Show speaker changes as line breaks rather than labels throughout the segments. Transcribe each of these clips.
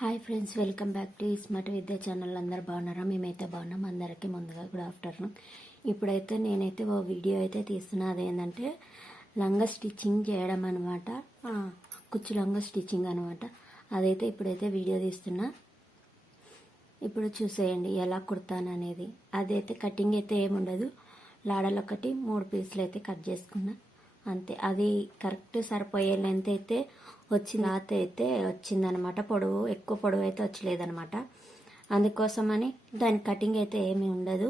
Hi friends welcome back to smart Vidya channel. అందరు బాగున్నారా? మేమైతే బాగున్నాం. అందరికీ ముందుగా గుడ్ ఆఫ్టర్నూన్. ఇప్పుడైతే నేనైతే ఓ వీడియో అయితే తీస్తున్నా. అదేంటంటే లంగా స్టిచ్చింగ్ చేయడం అనమాట కుచ్చు లంగా స్టిచ్చింగ్ అనమాట అదైతే ఇప్పుడైతే వీడియో తీస్తున్నా. ఇప్పుడు చూసేయండి ఎలా కుడతాను అనేది అదైతే కటింగ్ అయితే ఏముండదు. లాడలు ఒకటి మూడు పీసులు అయితే కట్ చేసుకున్నా. అంతే. అది కరెక్ట్ సరిపోయే లెంత్ అయితే వచ్చింది నాత అయితే వచ్చిందనమాట. పొడవు ఎక్కువ పొడవు అయితే వచ్చలేదనమాట. అందుకోసమని దాని కటింగ్ అయితే ఏమీ ఉండదు.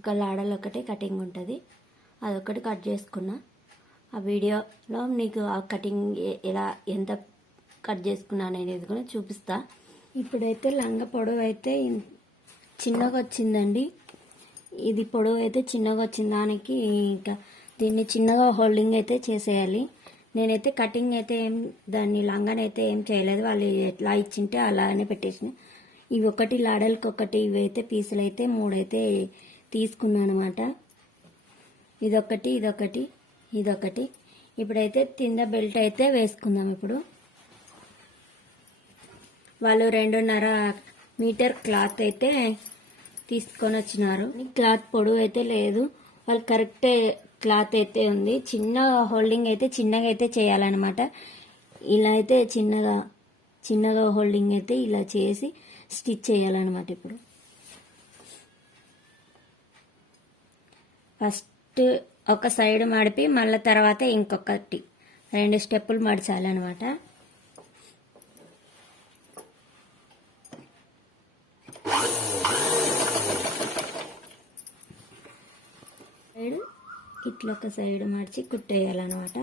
ఒక లాడలు ఒకటే కటింగ్ ఉంటుంది. అదొకటి కట్ చేసుకున్నా. ఆ వీడియోలో నీకు ఆ కటింగ్ ఎలా ఎంత కట్ చేసుకున్నాను అనేది కూడా చూపిస్తా. ఇప్పుడైతే లంగ పొడవు అయితే చిన్నగా వచ్చిందండి. ఇది పొడవు అయితే చిన్నగా వచ్చిన దానికి ఇంకా దీన్ని చిన్నగా హోల్డింగ్ అయితే చేసేయాలి. నేనైతే కటింగ్ అయితే ఏం దాన్ని లంగానైతే ఏం చేయలేదు. వాళ్ళు ఎట్లా ఇచ్చింటే అలానే పెట్టేసిన ఇవి ఒకటి లాడలకి ఒకటి ఇవైతే పీసులు అయితే మూడైతే తీసుకున్నాను అనమాట ఇదొకటి ఇదొకటి ఇదొకటి. ఇప్పుడైతే కింద బెల్ట్ అయితే వేసుకుందాం ఇప్పుడు. వాళ్ళు రెండున్నర మీటర్ క్లాత్ అయితే తీసుకొని వచ్చినారు. క్లాత్ పొడవు అయితే లేదు. వాళ్ళు కరెక్ట్ క్లాత్ అయితే ఉంది. చిన్న హోల్డింగ్ అయితే చిన్నగా అయితే చేయాలన్నమాట. ఇలా అయితే చిన్నగా చిన్నగా హోల్డింగ్ అయితే ఇలా చేసి స్టిచ్ చేయాలన్నమాట ఇప్పుడు. ఫస్ట్ ఒక సైడ్ మడిపి మళ్ళీ తర్వాత ఇంకొకటి. రెండు స్టెప్పులు మడిచాలన్నమాట సైడ్ ఇట్లా ఒక సైడ్ మార్చి కుట్టేయాలన్నమాట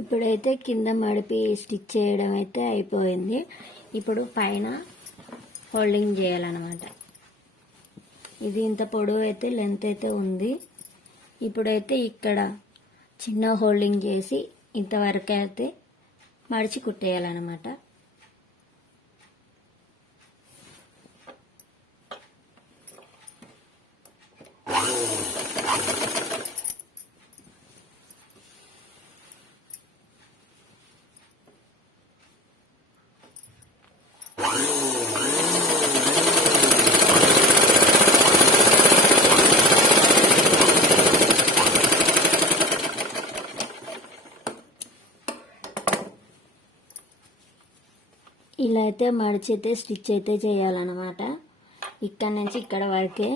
ఇప్పుడైతే కింద మడిపి స్టిచ్ చేయడం అయితే అయిపోయింది. ఇప్పుడు పైన హోల్డింగ్ చేయాలన్నమాట. ఇది ఇంత పొడవు అయితే లెంత్ అయితే ఉంది. ఇప్పుడైతే ఇక్కడ చిన్న హోల్డింగ్ చేసి ఇంతవరకు అయితే మడిచి కుట్టేయాలన్నమాట ఇలా అయితే మడిచి స్టిచ్ అయితే చేయాలన్నమాట. ఇక్కడ నుంచి ఇక్కడ వరకే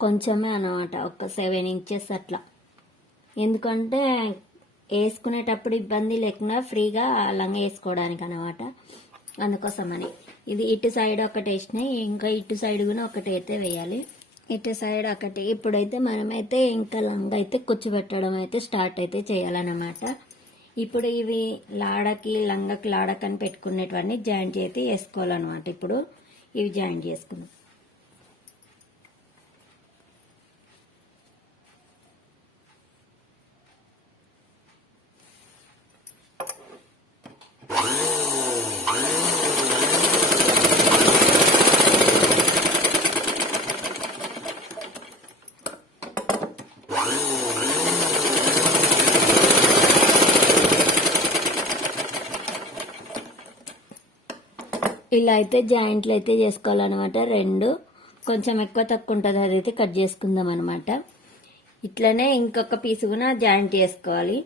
కొంచెమే అన్నమాట ఒక సెవెన్ ఇంచెస్ అట్లా. ఎందుకంటే వేసుకునేటప్పుడు ఇబ్బంది లేకుండా ఫ్రీగా లంగా వేసుకోవడానికి అనమాట అందుకోసమని. ఇది ఇటు సైడ్ ఒకటి వేసినాయి ఇంకా ఇటు సైడ్ కూడా ఒకటి అయితే వేయాలి. ఇటు సైడ్ ఒకటి. ఇప్పుడైతే మనమైతే ఇంకా లంగా అయితే కూర్చోబెట్టడం అయితే స్టార్ట్ అయితే చేయాలన్నమాట. ఇప్పుడు ఇవి లాడకి లంగకి లాడకి అని పెట్టుకునేటివన్నీ జాయింట్ చేతి వేసుకోవాలన్నమాట. ఇప్పుడు ఇవి జాయింట్ చేసుకుందాం. ఇలా అయితే జాయింట్లు అయితే చేసుకోవాలన్నమాట. రెండు కొంచెం ఎక్కువ తక్కువ ఉంటుంది అదైతే కట్ చేసుకుందాం అనమాట ఇట్లనే ఇంకొక పీస్ కూడా జాయింట్ చేసుకోవాలి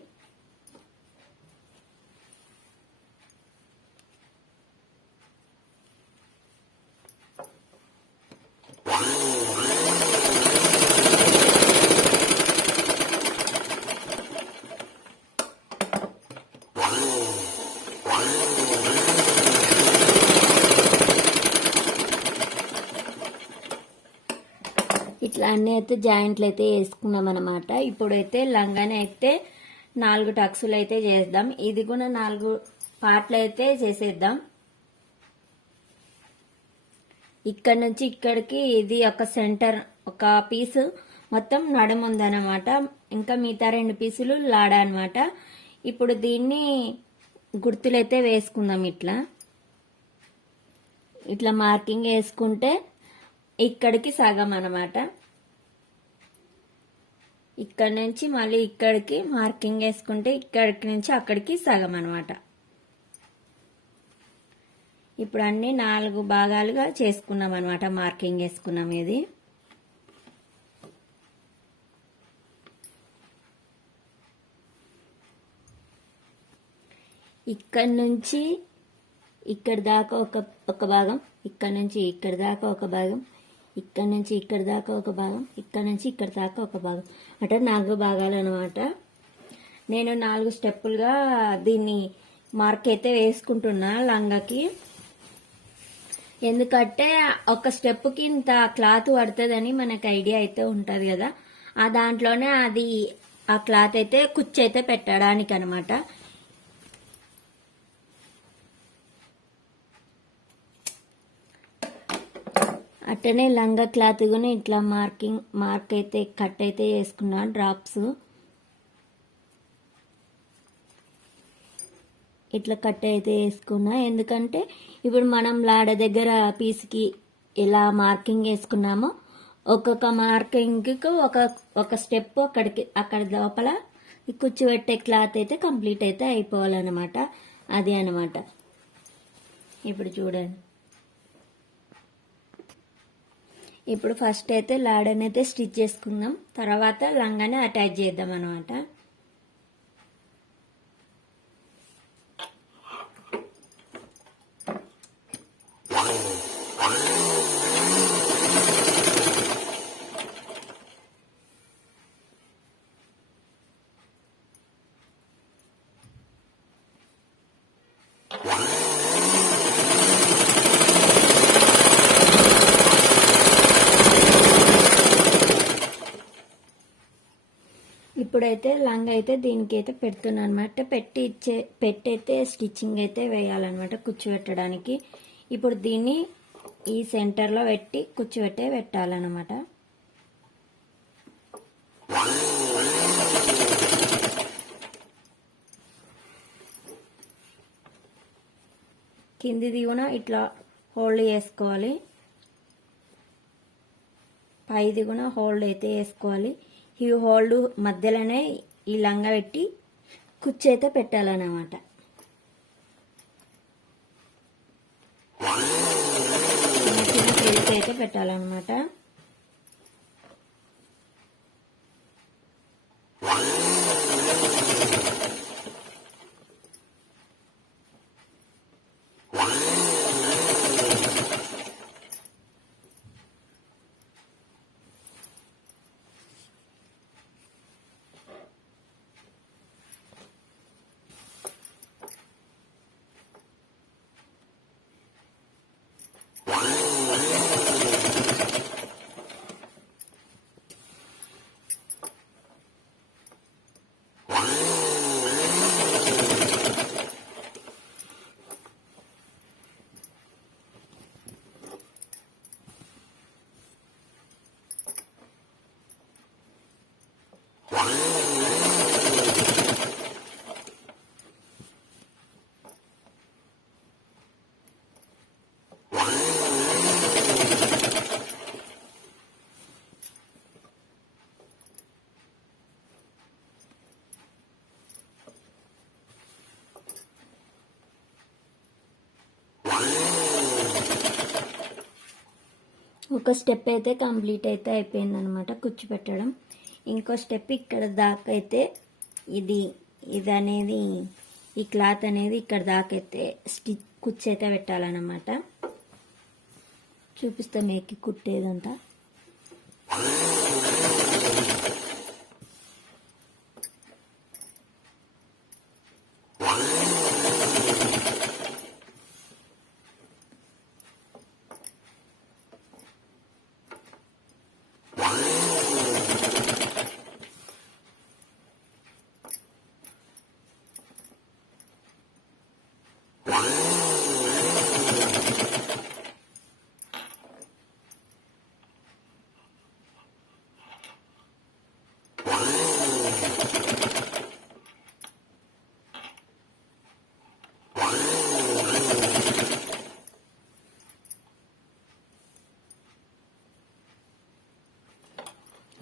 ఇట్లా అన్నీ అయితే జాయింట్లు అయితే వేసుకున్నాం అనమాట ఇప్పుడైతే లంగాని అయితే నాలుగు టక్సులు అయితే చేద్దాం. ఇది కూడా నాలుగు పార్ట్లు అయితే చేసేద్దాం. ఇక్కడ నుంచి ఇక్కడికి ఇది ఒక సెంటర్ ఒక పీసు మొత్తం నడుము ఉందన్నమాట ఇంకా మిగతా రెండు పీసులు లాడ అనమాట ఇప్పుడు దీన్ని గుర్తులైతే వేసుకుందాం ఇట్లా. ఇట్లా మార్కింగ్ వేసుకుంటే ఇక్కడికి సగం అనమాట ఇక్కడ నుంచి మళ్ళీ ఇక్కడికి మార్కింగ్ వేసుకుంటే ఇక్కడికి నుంచి అక్కడికి సగం అనమాట ఇప్పుడు అన్ని నాలుగు భాగాలుగా చేసుకున్నాం అనమాట మార్కింగ్ వేసుకున్నాం ఇది. ఇక్కడ నుంచి ఇక్కడ దాకా ఒక ఒక భాగం ఇక్కడ నుంచి ఇక్కడ దాకా ఒక భాగం ఇక్కడ నుంచి ఇక్కడ దాకా ఒక భాగం ఇక్కడ నుంచి ఇక్కడ దాకా ఒక భాగం. అంటే నాలుగు భాగాలు అనమాట నేను నాలుగు స్టెప్పులుగా దీన్ని మార్క్ అయితే వేసుకుంటున్నా లంగాకి. ఎందుకంటే ఒక స్టెప్కి ఇంత క్లాత్ పడుతుందని మనకు ఐడియా అయితే ఉంటుంది కదా. ఆ దాంట్లోనే అది ఆ క్లాత్ అయితే కుచ్చి అయితే పెట్టడానికి అనమాట అట్టనే లంగా క్లాత్ కూడా ఇట్లా మార్కింగ్ మార్క్ అయితే కట్ అయితే చేసుకున్నా డ్రాప్స్. ఇట్లా కట్ అయితే వేసుకున్నా ఎందుకంటే ఇప్పుడు మనం లాడ దగ్గర పీస్కి ఎలా మార్కింగ్ వేసుకున్నామో ఒక్కొక్క మార్కింగ్కి ఒక ఒక స్టెప్ అక్కడికి అక్కడ లోపల కూర్చోబెట్టే క్లాత్ అయితే కంప్లీట్ అయితే అయిపోవాలన్నమాట. అది అనమాట ఇప్పుడు చూడండి. ఇప్పుడు ఫస్ట్ అయితే లాడని అయితే స్టిచ్ చేసుకుందాం. తర్వాత లంగాని అటాచ్ చేద్దాం అనమాట ఇప్పుడైతే లంగ్ అయితే దీనికి అయితే పెడుతున్నాను అనమాట పెట్టి ఇచ్చే పెట్టయితే స్టిచ్చింగ్ అయితే వేయాలన్నమాట కూర్చోబెట్టడానికి. ఇప్పుడు దీన్ని ఈ సెంటర్లో పెట్టి కూర్చోబెట్టే పెట్టాలన్నమాట. కింది దిగున ఇట్లా హోల్డ్ చేసుకోవాలి. పై దిగున హోల్డ్ అయితే వేసుకోవాలి ఈ హోల్డ్ మధ్యలోనే ఈ లంగా పెట్టి కుచ్చి అయితే పెట్టాలన్నమాట. అయితే పెట్టాలన్నమాట. ఒక స్టెప్ అయితే కంప్లీట్ అయితే అయిపోయింది అనమాట ఇంకో స్టెప్ ఇక్కడ దాకా అయితే ఇది ఇది అనేది ఈ క్లాత్ అనేది ఇక్కడ దాకా అయితే స్టిచ్ కుచ్చు అయితే పెట్టాలన్నమాట. చూపిస్తాం మీకు కుట్టేదంతా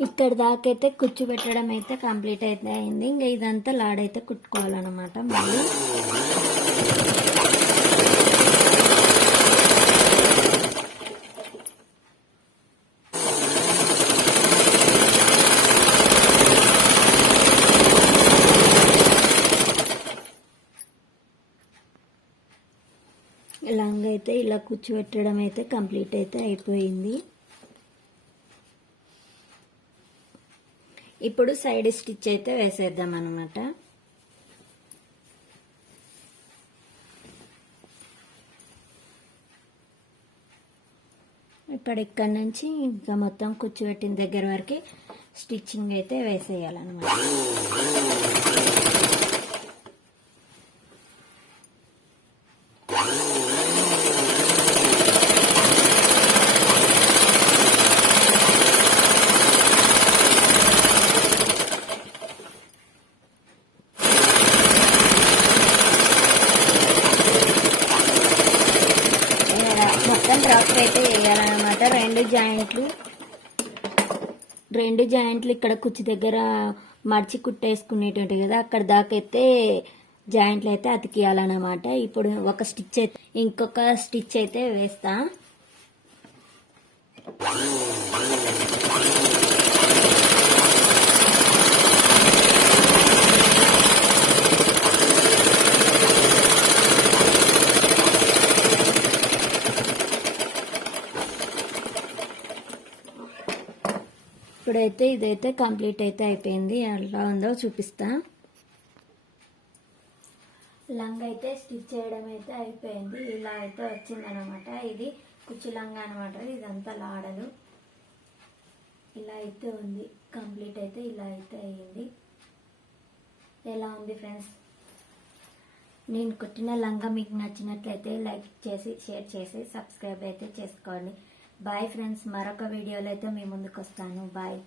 ఇక్కడ దాకైతే కుచ్చు పెట్టడం అయితే కంప్లీట్ అయితే అయింది. ఇంకా ఇదంతా లాడైతే కుట్టుకోవాలన్నమాట మళ్ళీ. లంగ్ అయితే ఇలా కూర్చోబెట్టడం అయితే కంప్లీట్ అయితే అయిపోయింది. ఇప్పుడు సైడ్ స్టిచ్ అయితే వేసేద్దాం అనమాట ఇక్కడ ఇక్కడ నుంచి ఇంకా మొత్తం కూర్చోబెట్టిన దగ్గర వరకు స్టిచ్చింగ్ అయితే వేసేయాలన్నమాట ఇలా మొత్తం డ్రాప్ అయితే వేయాలన్నమాట రెండు జాయింట్లు. రెండు జాయింట్లు ఇక్కడ కుర్చీ దగ్గర మడిచి కుట్టేసుకునేటువంటి కదా అక్కడ దాకైతే జాయింట్లు అయితే అతికియాలన్నమాట. ఇప్పుడు ఒక స్టిచ్ అయితే ఇంకొక స్టిచ్ అయితే వేస్తా. అయితే ఇదైతే కంప్లీట్ అయితే అయిపోయింది. ఎలా ఉందో చూపిస్తా. లంగ్ అయితే స్టిచ్ చేయడం అయితే అయిపోయింది. ఇలా అయితే వచ్చిందనమాట. ఇది కుచ్చు లంగా అనమాట. ఇదంతా లాడలు. ఇలా అయితే ఉంది. కంప్లీట్ అయితే ఇలా అయితే అయ్యింది. ఎలా ఉంది ఫ్రెండ్స్? నేను కుట్టిన లంగా మీకు నచ్చినట్లయితే లైక్ చేసి షేర్ చేసి సబ్స్క్రైబ్ అయితే చేసుకోండి. Bye friends. మరొక వీడియోలో అయితే మీ ముందుకు వస్తాను. బాయ్.